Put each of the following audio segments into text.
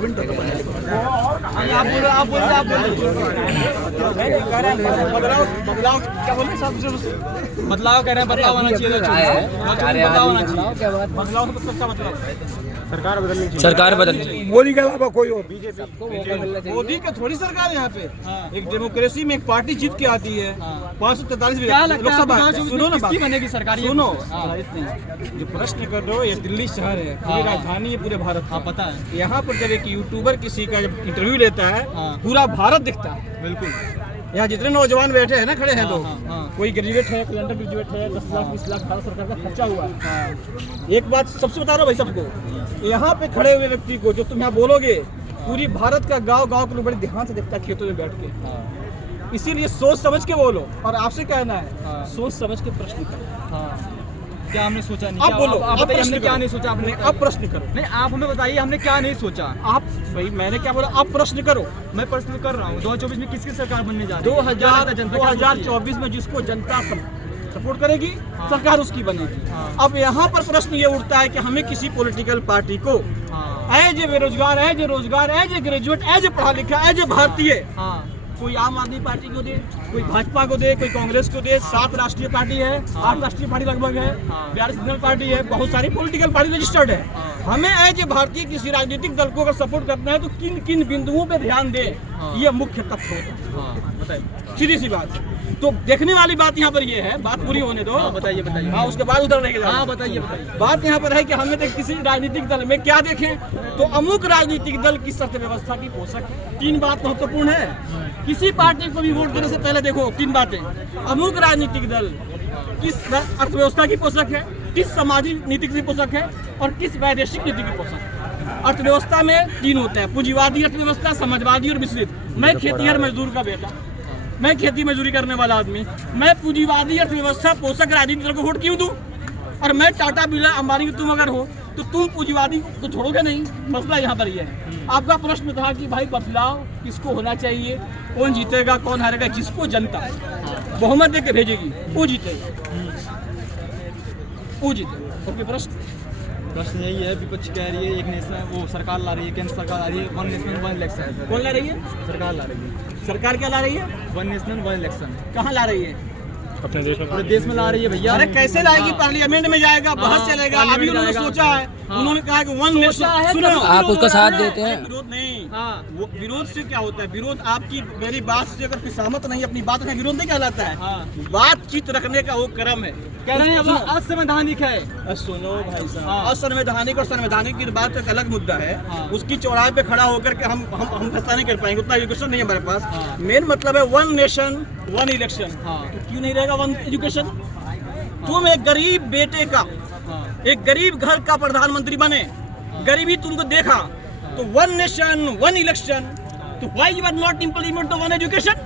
बदलाव कह रहे हैं, बदलाव होना चाहिए, बदलाव होना चाहिए। बदलाव तो सबका मतलब सरकार बदलनी चाहिए। मोदी के अलावा कोई और मोदी का थोड़ी सरकार यहाँ पे। एक डेमोक्रेसी में एक पार्टी जीत के आती है 543 लोकसभा। सुनो ना, किसकी बनेगी सरकार? सुनो, जो प्रश्न कर रहे हो, ये दिल्ली शहर है, पूरी राजधानी है पूरे भारत। हाँ पता है। यहाँ पर जब एक यूट्यूबर किसी का जब इंटरव्यू लेता है, पूरा भारत दिखता है। बिल्कुल। यहाँ जितने नौजवान बैठे हैं ना, खड़े हैं लोग, कोई ग्रेजुएट है, कोई अंडर ग्रेजुएट है, 10 लाख 20 लाख भारत सरकार का खर्चा हुआ है। एक बात सबसे बता रहा हूँ भाई सबको, यहाँ पे खड़े हुए व्यक्ति को जो तुम यहाँ बोलोगे, पूरी भारत का गांव के लोग बड़े ध्यान से देखता है खेतों में बैठ के। इसीलिए सोच समझ के बोलो, और आपसे कहना है सोच समझ के प्रश्न करो। क्या हमने सोचा नहीं? आप बोलो, आप बताइए हमने क्या नहीं सोचा। आपने अब प्रश्न करो। नहीं, आप हमें बताइए हमने क्या नहीं सोचा। आप भाई, मैंने क्या बोला? आप प्रश्न करो। मैं प्रश्न कर रहा हूँ। 2024 में किसकी सरकार बनने जा रही है? 2024 में जिसको जनता सपोर्ट करेगी, सरकार उसकी बनेगी। अब यहाँ पर प्रश्न ये उठता है कि हमें किसी पॉलिटिकल पार्टी को एज ए बेरोजगार, एज ए रोजगार, as a graduate, as a पढ़ा लिखा, एज ए भारतीय, कोई आम आदमी पार्टी को दे, कोई भाजपा को दे, कोई कांग्रेस को दे। 7 राष्ट्रीय पार्टी है, 8 राष्ट्रीय पार्टी लगभग है, 42 नेशनल पार्टी है, बहुत सारी पॉलिटिकल पार्टी रजिस्टर्ड है। हमें एज ए भारतीय किसी राजनीतिक दल को अगर सपोर्ट करना है तो किन किन बिंदुओं पे ध्यान दे, ये मुख्य तथ्य होता है। सीधी सी बात। तो देखने वाली बात यहाँ पर ये है, बात पूरी होने दो। बताइए बताइए। हाँ, उसके बाद उधर नहीं। हाँ बताइए बताइए। बात यहाँ पर है कि हमें तो किसी राजनीतिक दल में क्या देखें, तो अमुक राजनीतिक दल की अर्थव्यवस्था की पोषक। 3 बात महत्वपूर्ण है। किसी पार्टी को भी वोट देने से पहले देखो 3 बातें। अमुक राजनीतिक दल किस अर्थव्यवस्था की पोषक है, किस सामाजिक नीति की पोषक है, और किस वैदेशिक नीति की पोषक है। अर्थव्यवस्था में 3 होता है, पूंजीवादी अर्थव्यवस्था, समाजवादी और मिश्रित। मैं खेतीहर मजदूर का बेटा, मैं खेती मजदूरी करने वाला आदमी, मैं पूंजीवादी अर्थव्यवस्था पोषक राजनीतिक दल को वोट क्यों दूं? और मैं टाटा बिरला अंबानी तुम अगर हो तो तुम पूंजीवादी को छोड़ोगे नहीं। मसला यहाँ पर ये है। आपका प्रश्न था कि भाई बदलाव किसको होना चाहिए, कौन जीतेगा, कौन हारेगा, जिसको जनता बहुमत दे के भेजेगी वो जीतेगा, वो जीतेगा। ओके, प्रश्न यही है। विपक्ष कह रही है एक नेशनल, वो सरकार ला रही है, केंद्र सरकार ला रही है 1 नेशनल 1 इलेक्शन। कौन ला रही है? सरकार ला रही है। सरकार क्या ला रही है? 1 नेशनल 1 इलेक्शन। कहाँ ला रही है? अपने देश में। पूरे देश में ला रही है भैया। अरे कैसे लाएगी? पार्लियामेंट में जाएगा, बहस चलेगा। अभी उन्होंने सोचा है, उन्होंने कहा कि 1 नेशन। सुनो, आप उसका साथ देते हैं? विरोध नहीं। वो विरोध से क्या होता है? विरोध आपकी मेरी बात से अगर कोई सहमत नहीं, अपनी बात का विरोध नहीं कहलाता है। बातचीत रखने का वो क्रम है। कह रहे हैं असंवैधानिक है। सुनो भाई साहब, असंवैधानिक और संवैधानिक की बात एक अलग मुद्दा है। उसकी चौराहे पे खड़ा होकर के हम फैसला नहीं कर पाएंगे, उतना एजुकेशन नहीं है हमारे पास। मेन मतलब है 1 नेशन 1 इलेक्शन। क्यों नहीं रहेगा 1 एजुकेशन? तुम एक गरीब बेटे का, एक गरीब घर का प्रधानमंत्री बने, गरीबी तुमको देखा, तो 1 नेशन 1 इलेक्शन। तो why you are not implement the 1 education?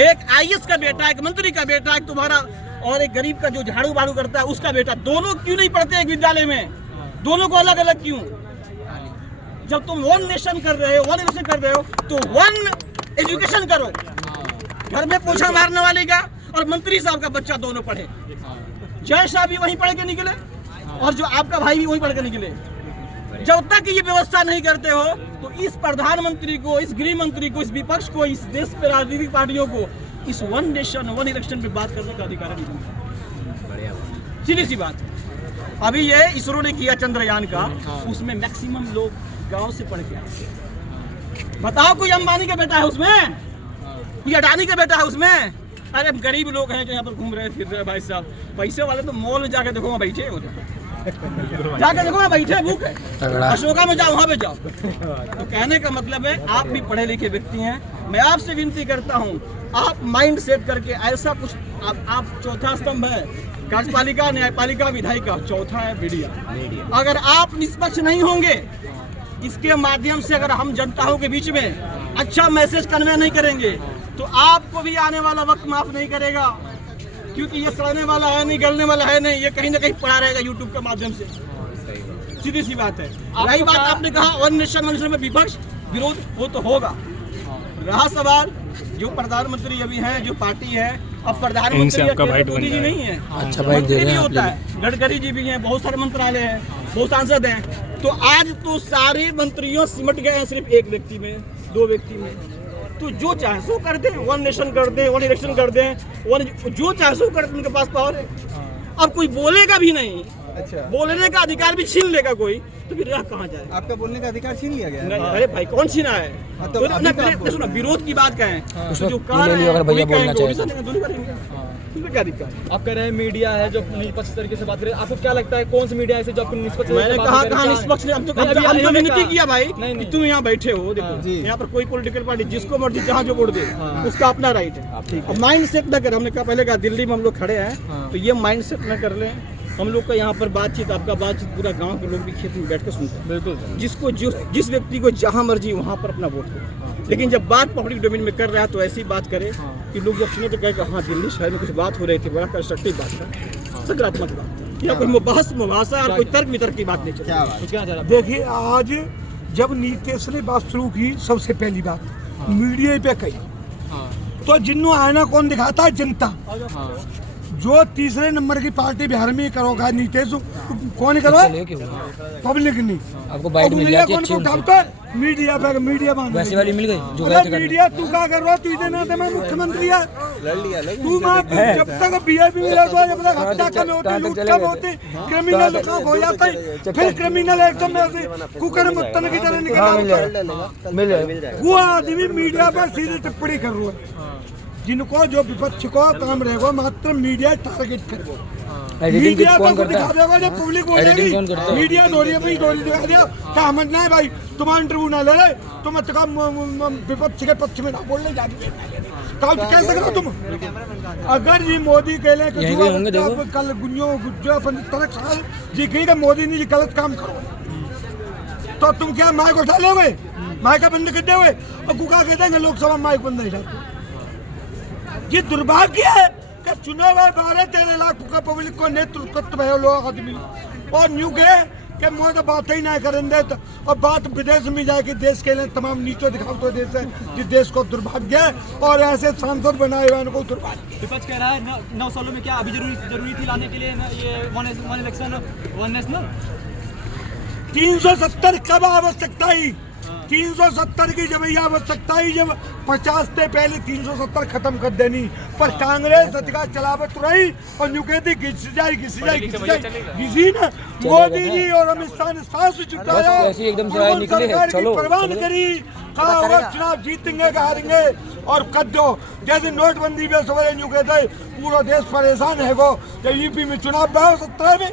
एक IAS का बेटा, एक मंत्री का बेटा, एक तुम्हारा, और एक गरीब का जो झाड़ू बाड़ू करता है उसका बेटा, दोनों क्यों नहीं पढ़ते एक विद्यालय में? दोनों को अलग अलग क्यों? जब तुम 1 नेशन कर रहे हो, 1 इलेक्शन कर रहे हो, तो 1 एजुकेशन करो। घर में पोछा मारने वाले का और मंत्री साहब का बच्चा दोनों पढ़े। जय साहब भी वहीं पढ़ के निकले और जो आपका भाई भी वहीं पढ़ के निकले। जब तक ये व्यवस्था नहीं करते हो तो इस प्रधानमंत्री को, इस गृह मंत्री को, इस विपक्ष को, इस देश के राजनीतिक पार्टियों को इस 1 नेशन 1 इलेक्शन पे बात करने का अधिकार नहीं। सीधी सी बात। अभी ये इसरो ने किया चंद्रयान का, उसमें मैक्सिमम लोग गांव से पढ़ के आए। बताओ कोई अंबानी का बेटा है उसमें? कोई अडानी का बेटा है उसमें? अरे गरीब लोग हैं जो यहाँ पर घूम रहे फिर रहे भाई साहब। पैसे वाले तो मॉल में जाके देखो, बैठे हो, जाके देखो बैठे, भूख है, अशोका में जाओ, वहाँ पे जाओ। तो कहने का मतलब है आप भी पढ़े लिखे व्यक्ति हैं। मैं आपसे विनती करता हूँ, आप माइंड सेट करके ऐसा कुछ, आप चौथा स्तंभ है कार्यपालिका, न्यायपालिका, विधायिका, चौथा है मीडिया। अगर आप निष्पक्ष नहीं होंगे, इसके माध्यम से अगर हम जनताओं के बीच में अच्छा मैसेज कन्वे नहीं करेंगे तो आपको भी आने वाला वक्त माफ नहीं करेगा। क्योंकि ये सड़ने वाला है नहीं, गलने वाला है नहीं, ये कहीं ना कहीं पड़ा रहेगा यूट्यूब के माध्यम से। सीधी सी बात है। रही बात आपने कहा 1 नेशन 1 इलेक्शन में विपक्ष विरोध, वो तो होगा। रहा सवाल जो प्रधानमंत्री अभी हैं, जो पार्टी है, अब प्रधानमंत्री मोदी जी नहीं है, अच्छा भाई दे रहे हैं, होता है, गडकरी जी भी हैं, बहुत सारे मंत्रालय हैं, बहुत सांसद हैं। तो आज तो सारे मंत्रियों सिमट गए हैं सिर्फ एक व्यक्ति में, 2 व्यक्ति में। तो जो चाहे सो कर दे, 1 नेशन कर दे, 1 इलेक्शन कर दे, जो चाहे सो कर दे, उनके पास पावर है। अब कोई बोलेगा भी नहीं, अच्छा, बोलने का अधिकार भी छीन लेगा कोई, तो फिर रह कहाँ जाए? आपका बोलने का अधिकार छीन लिया गया? अरे भाई कौन छीना है? तो सुनो, विरोध की बात कहें तो जो कह रहे हैं क्या दिक्कत? आप कह रहे हैं मीडिया है जो निष्पक्ष तरीके से बात करे, आपको क्या लगता है कौन सी मीडिया है जो आपको निष्पक्ष? मैंने कहा निष्पक्ष नहीं, हम तो विनती किया भाई कि तुम यहाँ बैठे हो, देखो यहाँ पर कोई पॉलिटिकल पार्टी जिसको मर्जी जहाँ जो वोट दे उसका अपना राइट है। माइंड सेट न कर, हमने कहा पहले कहा दिल्ली में हम लोग खड़े हैं तो ये माइंड सेट न कर लें। हम लोग का यहाँ पर बातचीत, आपका बातचीत पूरा गांव के लोग भी खेत में बैठ कर सुनते हैं। बिल्कुल, जिसको जिस व्यक्ति को जहाँ मर्जी वहाँ पर अपना वोट दे, लेकिन जब बात पब्लिक डोमेन में कर रहा है तो ऐसी बात करे कि लोग जब सुने तो कहे कि हाँ दिल्ली शहर में कुछ बात हो रही थी, बड़ा कंस्ट्रक्टिव बात था, सकारात्मक बात था, या कोई मुबासा और कोई तर्क वितर्क की बात नहीं चल रही। देखिए आज जब नीतीश ने बात शुरू की, सबसे पहली बात मीडिया पे कही तो जिन्हों आईना कौन दिखाता है? जनता। जो तीसरे नंबर की पार्टी बिहार में करोगा नीतीश, कौन करो? पब्लिक नहीं। आपको बाइट मिल जाती है अच्छी उनसे। मीडिया पे मीडिया वैसे वाली मिल गई जो मीडिया तू क्या कर रहा? तू इधर मैं मुख्यमंत्री है, तू जब तक बीजेपी में रहता, जब तक हत्या कम होती, लूट कम होती, क्रिमिनल हो जाता है, फिर क्रिमिनल एकदम कुकर मुत्तन की तरह निकल वो आदमी मीडिया पर सीधी टिप्पणी कर रहा है। जिनको जो विपक्ष को काम रहेगा मात्र मीडिया टारगेट करेगा, मीडिया तो दिखा देगा जब पब्लिक बोलेगी। मीडिया डोरी दिखा दिया क्या समझना है भाई? तुम्हारा इंटरव्यू ना ले रहे, तुम विपक्ष के पक्ष में ना बोल रहे, जाके कल कह सकते हो तुम? अगर जी मोदी कह ले कल गुंजो जी कही मोदी ने जी गलत काम करो तो तुम क्या माइक उठा लोगे? माइक बंद कर दोगे और कुका कह देंगे लोकसभा माइक बंद नहीं करते। ये दुर्भाग्य है कि चुनाव 12-13 लाख पब्लिक को नेतृत्व है लोग आदमी और न्यू गए कि मोदी बात ही ना करेंगे तो, और बात विदेश में जाके देश के लिए तमाम नीचे दिखाओ तो देश है जिस देश को दुर्भाग्य है और ऐसे सांसद बनाए हुए उनको दुर्भाग्य। विपक्ष कह रहा है 9 सालों में क्या अभी जरूरी थी लाने के लिए ये वन इलेक्शन, वन नेशनल? 370 कब आवश्यकता ही? 370 की जब यह आवश्यकता ही, जब 50 से पहले 370 खत्म कर देनी, पर कांग्रेस अधिकार चलावत रही और न्यू कहती घिस जाए घिसी ना। मोदी जी और अमित शाह ने सांस छुटाया, सरकार की परवाह न करी, कहा होगा चुनाव जीतेंगे कि हारेंगे और कर दो। जैसे नोटबंदी में सवेरे न्यू कहते पूरा देश परेशान है गो, जब यूपी में चुनाव 2017 में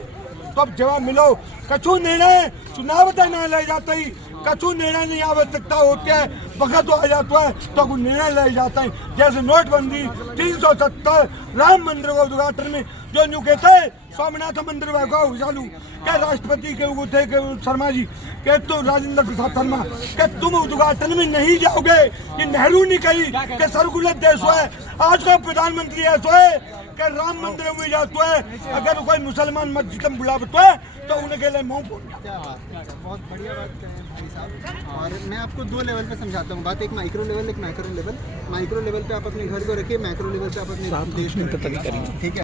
तो अब जवाब मिलो। कछु निर्णय चुनाव तक न ले जाते ही, कछु निर्णय नहीं आवश्यकता होती है, वक्त आ जाता है तो कुछ निर्णय ले जाता है। जैसे नोटबंदी, 370, राम मंदिर का उद्घाटन में जो न्यू कहते सोमनाथ मंदिर चालू क्या राष्ट्रपति के थे शर्मा जी के तो राजेंद्र प्रसाद शर्मा के तुम उद्घाटन में नहीं जाओगे? ये नेहरू ने कही कि सर्कुलर देश है। आज का प्रधानमंत्री ऐसा है कि राम मंदिर में जाता है, अगर कोई मुसलमान मस्जिद में बुलाता है तो उनके लिए मुंह बहुत बढ़िया बात करें भाई साहब। और मैं आपको 2 लेवल पे समझाता हूँ बात, एक माइक्रो लेवल, एक मैक्रो लेवल। माइक्रो लेवल पे आप अपने घर को रखिए, मैक्रो लेवल पे आप अपने देश को रखिए, ठीक है?